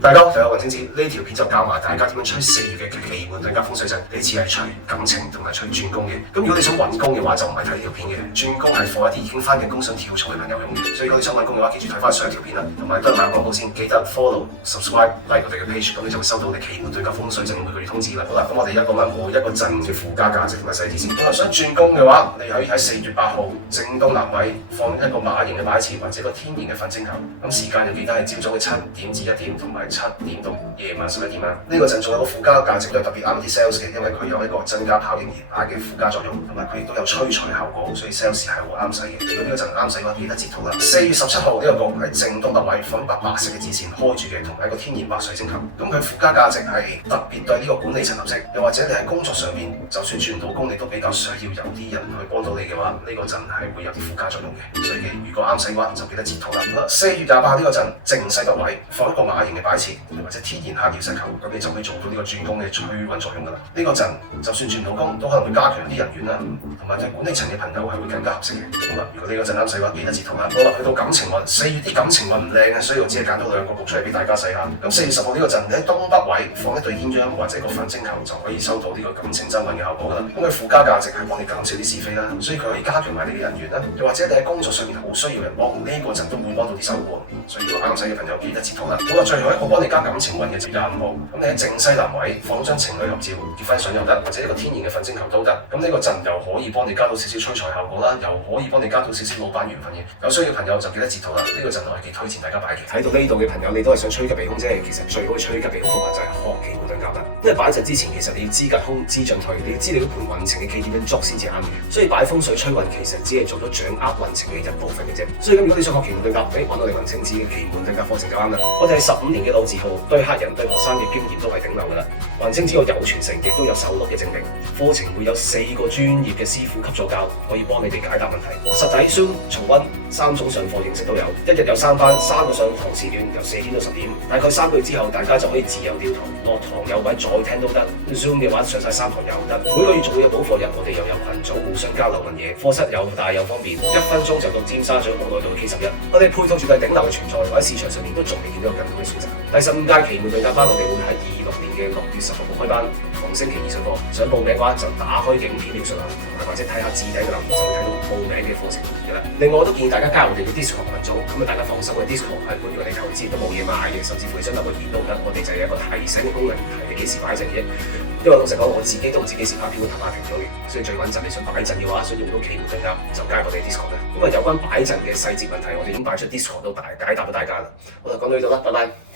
大家好，我係雲清子，呢條片就教埋大家點樣吹4月嘅奇門遁甲風水陣。呢次係吹感情同埋吹轉工嘅。咁如果你想揾工嘅話，就唔係睇呢條片嘅。轉工係 for 一啲已經返緊工想跳槽嘅朋友用嘅。所以如果你想揾工嘅話，記住睇翻上條片啦，同埋都係買廣告先，記得 follow、subscribe、like 我哋嘅 page， 咁你就會收到我哋奇門遁甲風水陣每個月通知啦。好啦，咁我哋而家講埋每一個陣嘅附加價值同埋細節先。好啦，想轉工嘅話，你可以喺4月8號正東南位放一個馬形嘅擺設或者個天然嘅粉晶球。咁時間要記得係朝早嘅7點至1點，同埋7點到夜晚11點啦。呢個陣仲有個附加價值都係特別啱啲 sales 嘅，因為佢有一個增加跑贏而擺嘅附加作用，同埋佢亦都有催財效果，所以 sales 係好啱使嘅。如果呢個陣啱使嘅話，記得截圖啦。4月17號呢個局喺正東北位放白色嘅支線開住嘅，同埋一個天然白水晶球。咁佢附加價值係特別對呢個管理層合適，又或者你喺工作上面就算轉唔到工，你都比較需要有啲人去幫到你嘅話，呢個陣係會有啲附加作用嘅。所以如果啱使嘅話，就記得截圖啦。4月28呢個陣正西北位放一個馬形嘅擺設，或者天然黑曜石球，咁你就可以做到呢個轉工嘅催運作用噶啦。呢個陣就算轉唔到工，都可能會加強啲人緣啦，同埋對管理層嘅朋友係會更加合適嘅。好啦，如果呢個陣啱使嘅話，記得截圖啦。好啦，去到感情運，4月啲感情運唔靚啊，所以我只係揀到2個局出嚟俾大家使下。咁4月10號呢個陣，你喺東北位放一對鴛鴦或者個粉晶球，就可以收到呢個感情增運嘅效果噶啦。咁佢附加價值係幫你減少啲是非啦，所以佢可以加強埋你嘅人緣啦。又或者你喺工作上面好需要人幫，呢個陣都會幫到啲手喎。所以如果啱使嘅朋友記得截圖啦。好啦，最後一個幫你加感情運嘅就25號。咁你喺正西南位放張情侶合照，結婚相又得，或者一個天然嘅粉晶球都得。咁呢個陣又可以幫你加到少少催財效果啦，又可以幫你加到少少老闆緣分嘅。有需要嘅朋友就記得截圖啦。呢個陣我係幾推薦大家擺嘅。睇到呢度嘅朋友，你都係想趨吉避凶啫。其實最好嘅趨吉避凶方法就係學奇門遁甲啦。因為擺陣之前，其實你要知吉凶、知進退，你要知你嗰盤運程嘅棋點樣捉先至啱嘅。所以擺風水催運其實只係做咗掌握運程嘅一部分嘅啫。所以咁如果你想學奇門遁甲，揾我哋雲清子嘅奇門遁甲課程就啱啦。我哋係15年嘅老字號，對客人對學生嘅經驗都係頂流噶啦。雲清子有傳承，亦都有手錄嘅證明。課程會有4個專業嘅師傅級助教，可以幫你哋解答問題。實體 Zoom 重溫3種上課形式都有，一日有3班，3個上堂時段由4點到10點。大概3個月之後，大家就可以自由調堂，落堂有位再聽都得。Zoom 嘅話上晒3堂又得。每個月仲會有補課日，我哋又有群組互相交流問嘢。課室又大又方便，1分鐘就到尖沙咀冇耐道 K11。我哋配套絕對頂流嘅存在，我喺市場上面都仲未見到有更好嘅選擇。第15屆奇門遁甲班，我哋會喺26年嘅6月16號開班，逢星期2上課。想報名嘅話，就打開影片描述欄，或者睇下置頂嘅留言，就會睇到報名嘅課程嘅啦。另外我都建議大家加入我哋嘅 Discord 群組，咁大家放心嘅 Discord 係會叫你投資都冇嘢賣嘅，甚至乎你想留個言都得。我哋就有一個提醒嘅功能，提你幾時擺陣嘅。因為老實講，我自己都唔知幾時拍片會拍停咗嘅，所以最穩陣你想擺陣嘅話，想用到奇門遁甲就加入我哋 Discord 啦。因為有關擺陣嘅細節問題，我哋已經擺出 Discord 都解答到大家啦。好啦，講到呢度啦，拜拜。